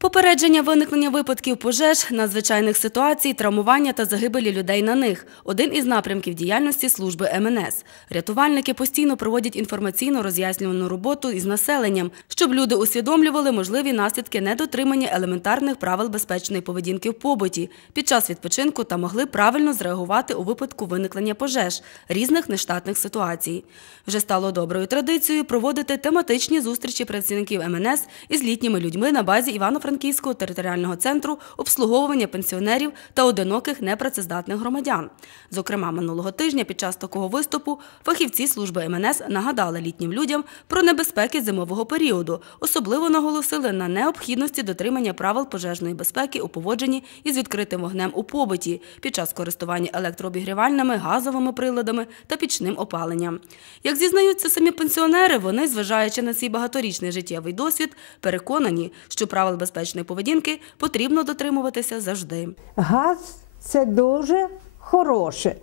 Попередження виникнення випадків пожеж, надзвичайних ситуацій, травмування та загибелі людей на них один із напрямків діяльності служби МНС. Рятувальники постійно проводять інформаційно роз'яснювальну роботу із населенням, щоб люди усвідомлювали можливі наслідки недотримання елементарних правил безпечної поведінки в побуті під час відпочинку та могли правильно зреагувати у випадку виникнення пожеж різних нештатних ситуацій. Вже стало доброю традицією проводити тематичні зустрічі працівників МНС із літніми людьми на базі Івано-Франківського територіального центру обслуговування пенсіонерів та одиноких непрацездатних громадян. Зокрема, минулого тижня під час такого виступу фахівці служби МНС нагадали літнім людям про небезпеки зимового періоду, особливо наголосили на необхідності дотримання правил пожежної безпеки у поводженні із відкритим вогнем у побуті під час користування електрообігрівальними, газовими приладами та пічним опаленням. Як зізнаються самі пенсіонери, вони, зважаючи на свій багаторічний життєвий досвід, переконані, що правил безпечної поведінки потрібно дотримуватися завжди. Газ це дуже хороше,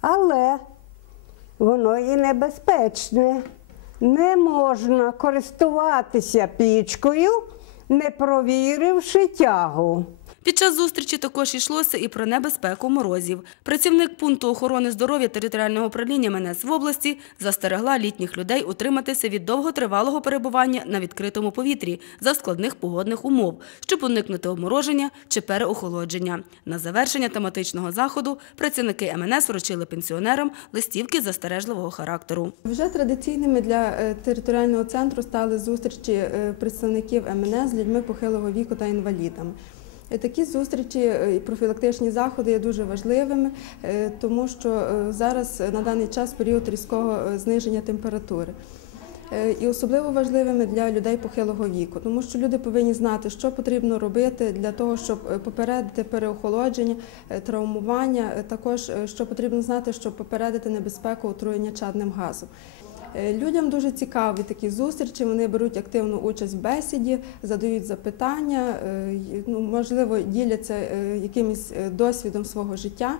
але воно і небезпечне. Не можна користуватися пічкою, не провіривши тягу. Під час зустрічі також йшлося і про небезпеку морозів. Працівник пункту охорони здоров'я територіального управління МНС в області застерегла літніх людей утриматися від довготривалого перебування на відкритому повітрі за складних погодних умов, щоб уникнути обмороження чи переохолодження. На завершення тематичного заходу працівники МНС вручили пенсіонерам листівки застережливого характеру. Вже традиційними для е, територіального центру стали зустрічі е, представників МНС з людьми похилого віку та інвалідами. Е, Такі зустрічі е, і профілактичні заходи є дуже важливими, е, тому що зараз на даний час період різкого зниження температури. І особливо важливими для людей похилого віку, тому що люди повинні знати, що потрібно робити для того, щоб попередити переохолодження, травмування. Також що потрібно знати, щоб попередити небезпеку отруєння чадним газом. Е, Людям дуже цікаві такі зустрічі. Вони беруть активну участь в бесіді, задають запитання, е, ну, можливо, діляться е, якимось досвідом свого життя.